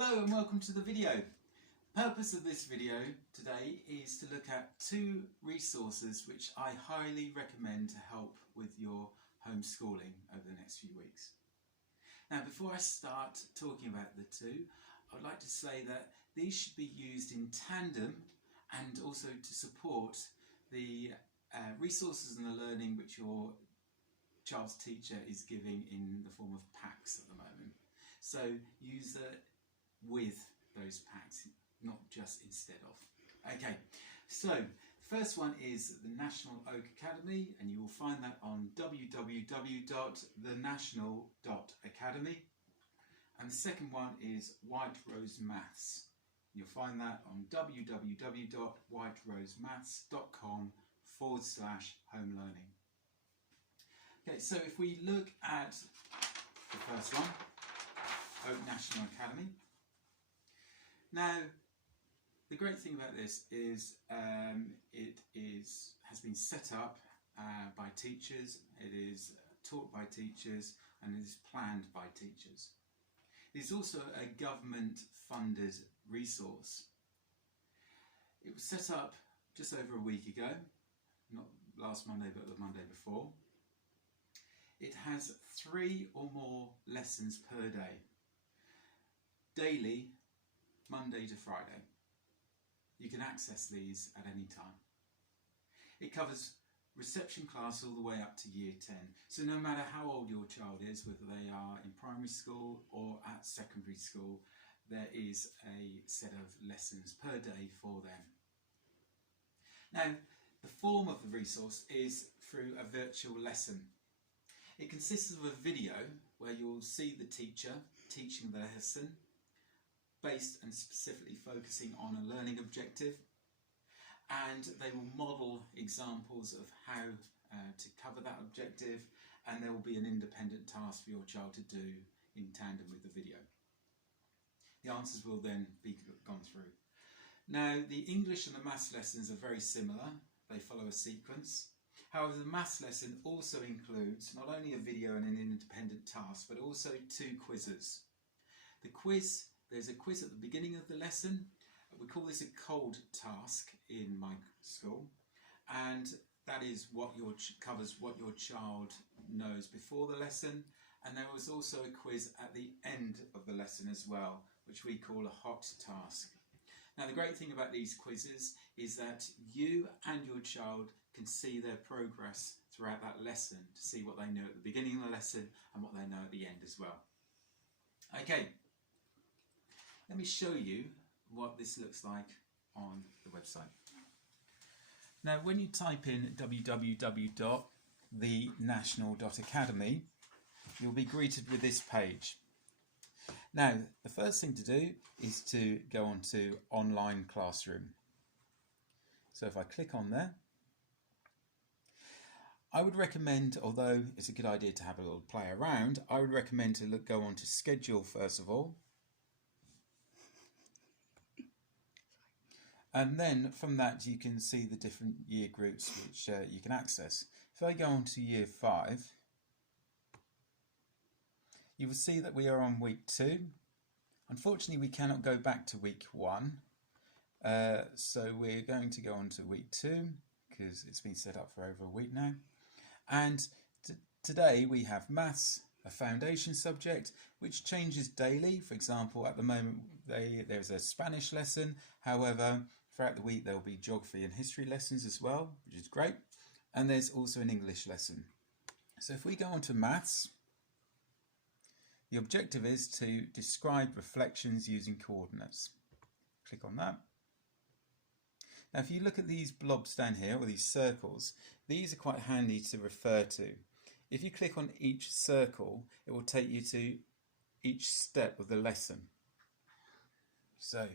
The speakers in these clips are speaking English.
Hello and welcome to the video. The purpose of this video today is to look at two resources which I highly recommend to help with your homeschooling over the next few weeks. Now, before I start talking about the two, I'd like to say that these should be used in tandem and also to support the resources and the learning which your child's teacher is giving in the form of packs at the moment. So use it with those packs, not just instead of. Okay, so first one is the National Oak Academy, and you will find that on www.thenational.academy. And the second one is White Rose Maths. You'll find that on www.whiterosemaths.com/home learning. Okay, so if we look at the first one, Oak National Academy. Now, the great thing about this is it has been set up by teachers, it is taught by teachers, and it is planned by teachers. It is also a government-funded resource. It was set up just over a week ago, not last Monday but the Monday before. It has 3 or more lessons per day, daily, Monday to Friday. You can access these at any time. It covers reception class all the way up to year 10. So no matter how old your child is, whether they are in primary school or at secondary school, there is a set of lessons per day for them. Now, the form of the resource is through a virtual lesson. It consists of a video where you'll see the teacher teaching the lesson, based and specifically focusing on a learning objective, and they will model examples of how to cover that objective, and there will be an independent task for your child to do in tandem with the video. The answers will then be gone through. Now, the English and the maths lessons are very similar. They follow a sequence. However, the maths lesson also includes not only a video and an independent task, but also 2 quizzes. There's a quiz at the beginning of the lesson. We call this a cold task in my school, and that is covers what your child knows before the lesson. And there was also a quiz at the end of the lesson as well, which we call a hot task. Now, the great thing about these quizzes is that you and your child can see their progress throughout that lesson, to see what they know at the beginning of the lesson and what they know at the end as well. Okay, let me show you what this looks like on the website. Now, when you type in www.thenational.academy, you'll be greeted with this page. Now, the first thing to do is to go on to Online Classroom. So if I click on there, I would recommend, although it's a good idea to have a little play around, I would recommend to go on to Schedule first of all. And then from that you can see the different year groups which you can access. If I go on to year 5, you will see that we are on week 2. Unfortunately, we cannot go back to week 1. So we're going to go on to week 2 because it's been set up for over a week now. And today we have maths, a foundation subject, which changes daily. For example, at the moment there's a Spanish lesson. However, throughout the week there will be geography and history lessons as well, which is great. And there's also an English lesson. So if we go on to maths, the objective is to describe reflections using coordinates. Click on that. Now, if you look at these blobs down here, or these circles, these are quite handy to refer to. If you click on each circle, it will take you to each step of the lesson. So,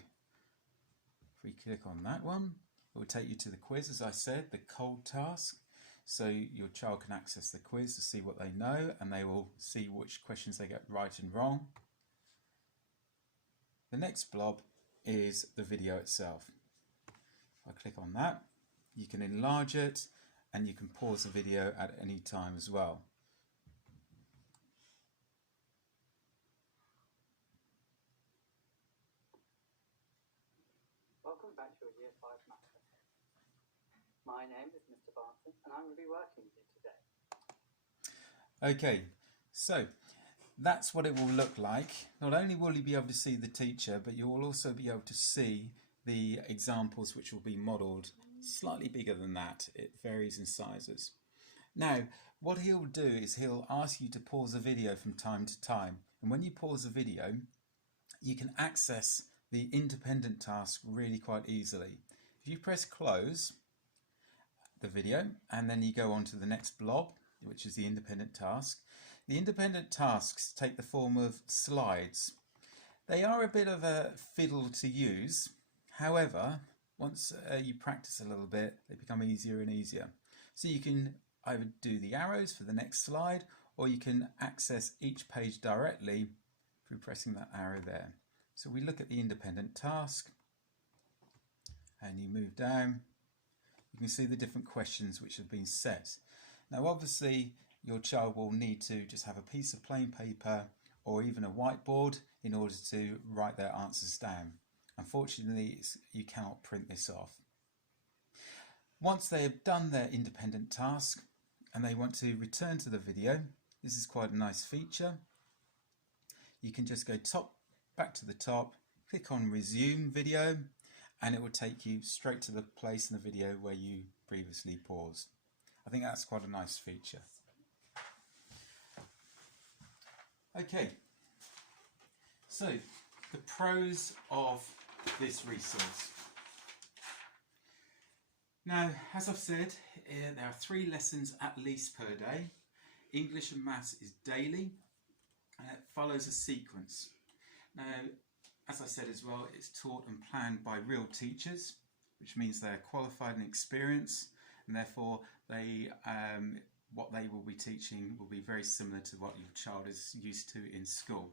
if we click on that one, it will take you to the quiz, as I said, the cold task. So your child can access the quiz to see what they know, and they will see which questions they get right and wrong. The next blob is the video itself. If I click on that, you can enlarge it, and you can pause the video at any time as well. Welcome back to your Year 5 math lesson. My name is Mr. Barton and I'm going to be working with you today. Okay, so that's what it will look like. Not only will you be able to see the teacher, but you will also be able to see the examples which will be modelled slightly bigger than that. It varies in sizes. Now, what he'll do is he'll ask you to pause the video from time to time. And when you pause the video, you can access the independent task really quite easily. If you press close the video and then you go on to the next blob, which is the independent task, the independent tasks take the form of slides. They are a bit of a fiddle to use. However, once you practice a little bit, they become easier and easier. So you can either do the arrows for the next slide, or you can access each page directly through pressing that arrow there. So we look at the independent task and you move down. You can see the different questions which have been set. Now obviously your child will need to just have a piece of plain paper or even a whiteboard in order to write their answers down. Unfortunately, you cannot print this off. Once they have done their independent task and they want to return to the video, this is quite a nice feature. You can just go back to the top, click on resume video, and it will take you straight to the place in the video where you previously paused. I think that's quite a nice feature. Okay, so the pros of this resource. Now, as I've said, there are 3 lessons at least per day. English and maths is daily, and it follows a sequence. Now, as I said as well, it's taught and planned by real teachers, which means they're qualified and experienced, and therefore what they will be teaching will be very similar to what your child is used to in school.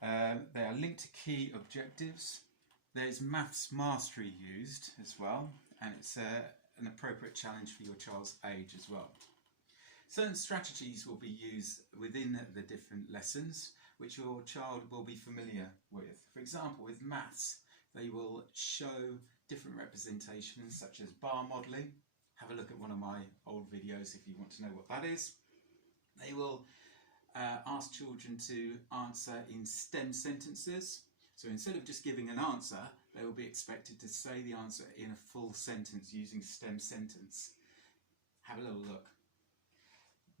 They are linked to key objectives. There's maths mastery used as well, and it's an appropriate challenge for your child's age as well. Certain strategies will be used within the different lessons which your child will be familiar with. For example, with maths, they will show different representations such as bar modelling. Have a look at one of my old videos if you want to know what that is. They will ask children to answer in STEM sentences. So instead of just giving an answer, they will be expected to say the answer in a full sentence using STEM sentence. Have a little look.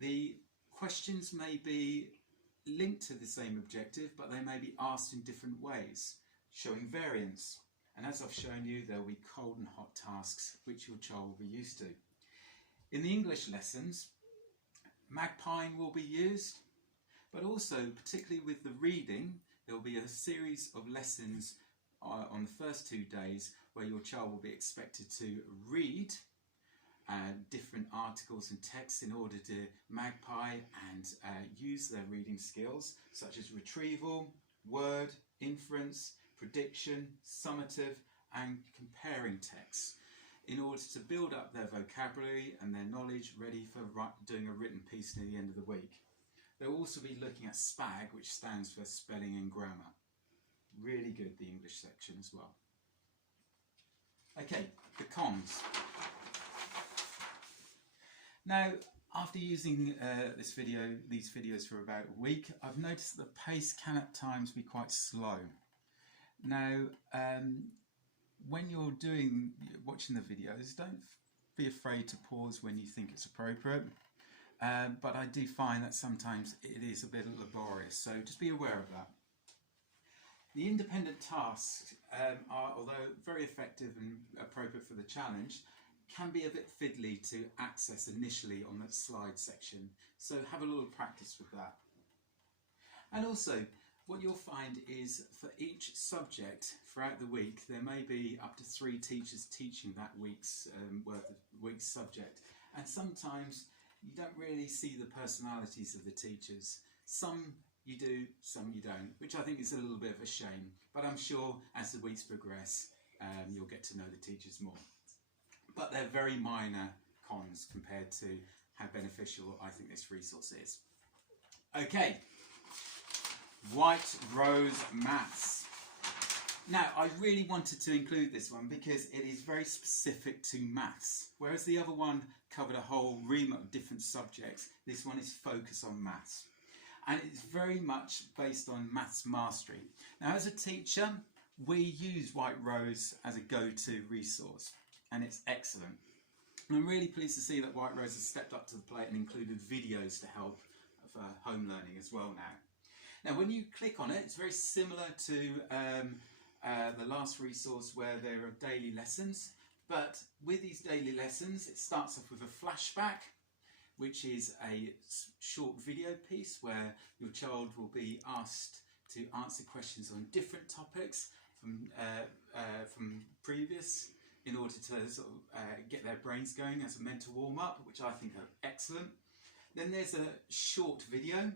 The questions may be linked to the same objective, but they may be asked in different ways, showing variance. And as I've shown you, there will be cold and hot tasks which your child will be used to. In the English lessons, magpieing will be used, but also particularly with the reading, there will be a series of lessons on the first 2 days where your child will be expected to read different articles and texts in order to magpie and use their reading skills such as retrieval, word, inference, prediction, summative and comparing texts in order to build up their vocabulary and their knowledge ready for doing a written piece near the end of the week. They'll also be looking at SPAG, which stands for spelling and grammar. Really good, the English section as well. Okay, the cons. Now, after using these videos for about a week, I've noticed that the pace can at times be quite slow. Now, when you're watching the videos, don't be afraid to pause when you think it's appropriate. But I do find that sometimes it is a bit laborious, so just be aware of that. The independent tasks are, although very effective and appropriate for the challenge, can be a bit fiddly to access initially on the slide section, so have a little practice with that. And also, what you'll find is for each subject throughout the week, there may be up to 3 teachers teaching that week's subject, and sometimes you don't really see the personalities of the teachers. Some you do, some you don't, which I think is a little bit of a shame, but I'm sure as the weeks progress you'll get to know the teachers more. But they're very minor cons compared to how beneficial I think this resource is. Okay, White Rose Maths. Now, I really wanted to include this one because it is very specific to maths. Whereas the other one covered a whole remit of different subjects, this one is focused on maths. And it's very much based on maths mastery. Now, as a teacher, we use White Rose as a go-to resource, and it's excellent. And I'm really pleased to see that White Rose has stepped up to the plate and included videos to help for home learning as well now. Now, when you click on it, it's very similar to the last resource where there are daily lessons. But with these daily lessons, it starts off with a flashback, which is a short video piece where your child will be asked to answer questions on different topics from previous, in order to sort of get their brains going as a mental warm-up, which I think are excellent. Then there's a short video,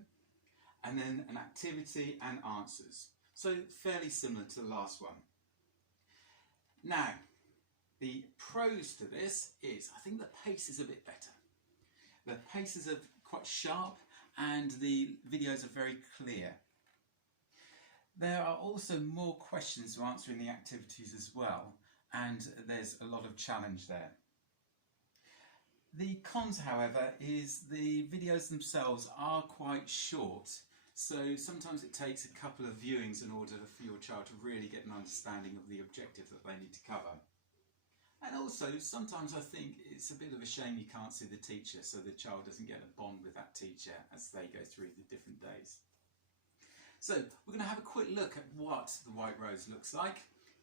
and then an activity and answers. So fairly similar to the last one. Now, the pros to this is, I think the pace is a bit better. The paces are quite sharp and the videos are very clear. There are also more questions to answer in the activities as well, and there's a lot of challenge there. The cons, however, is the videos themselves are quite short, so sometimes it takes a couple of viewings in order for your child to really get an understanding of the objective that they need to cover. And also, sometimes I think it's a bit of a shame you can't see the teacher, so the child doesn't get a bond with that teacher as they go through the different days. So, we're going to have a quick look at what the White Rose looks like.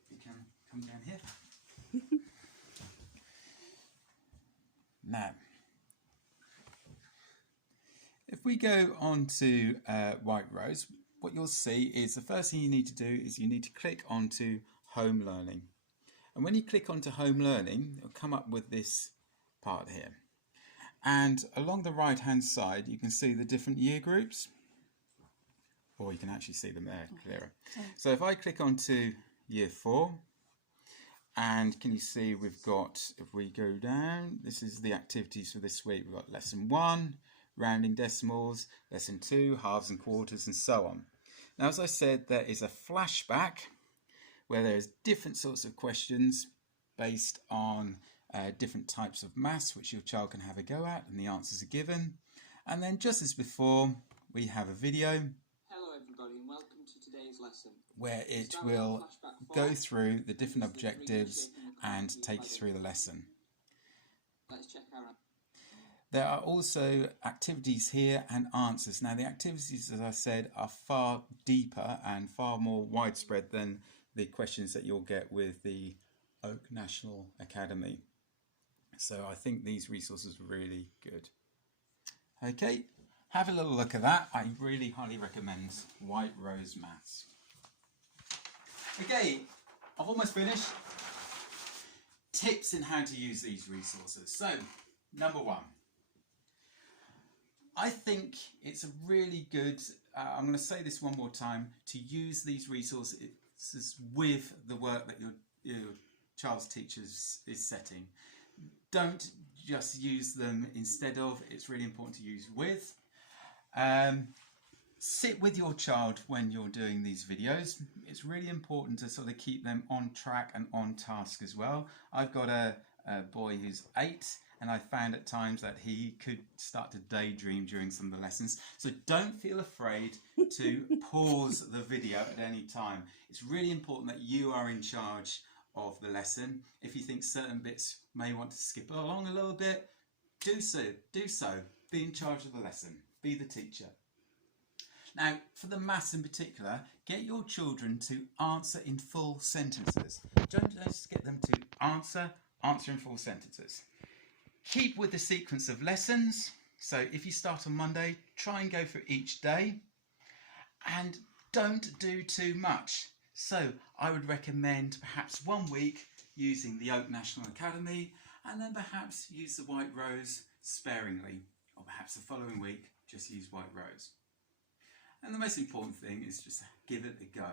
You can come down here. Now, if we go on to White Rose, what you'll see is the first thing you need to do is you need to click onto Home Learning. And when you click onto Home Learning, it'll come up with this part here. And along the right hand side, you can see the different year groups. Or you can actually see them there clearer. So if I click onto Year 4, and can you see we've got, if we go down, this is the activities for this week. We've got Lesson 1, rounding decimals, Lesson 2, halves and quarters, and so on. Now, as I said, there is a flashback where there's different sorts of questions based on different types of maths which your child can have a go at, and the answers are given. And then just as before, we have a video. Hello everybody and welcome to today's lesson, where it will go through the different objectives and take you through the lesson. Let's check our... There are also activities here and answers. Now the activities, as I said, are far deeper and far more widespread than the questions that you'll get with the Oak National Academy. So I think these resources are really good. Okay, have a little look at that. I really highly recommend White Rose Maths. Okay, I've almost finished. Tips in how to use these resources. So, number 1. I think it's a really good, I'm going to say this one more time, to use these resources with the work that your child's teacher is setting. Don't just use them instead of, it's really important to use with. Sit with your child when you're doing these videos. It's really important to sort of keep them on track and on task as well. I've got a boy who's 8, and I found at times that he could start to daydream during some of the lessons. So don't feel afraid to pause the video at any time. It's really important that you are in charge of the lesson. If you think certain bits may want to skip along a little bit, do so. Be in charge of the lesson. Be the teacher. Now, for the maths in particular, get your children to answer in full sentences. Don't just get them to answer in full sentences. Keep with the sequence of lessons. So if you start on Monday, try and go for each day. And don't do too much. So I would recommend perhaps 1 week using the Oak National Academy, and then perhaps use the White Rose sparingly. Or perhaps the following week, just use White Rose. And the most important thing is just give it a go.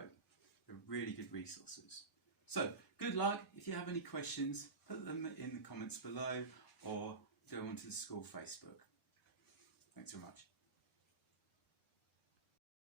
They're really good resources. So, good luck. If you have any questions, put them in the comments below or go onto the school Facebook. Thanks so much.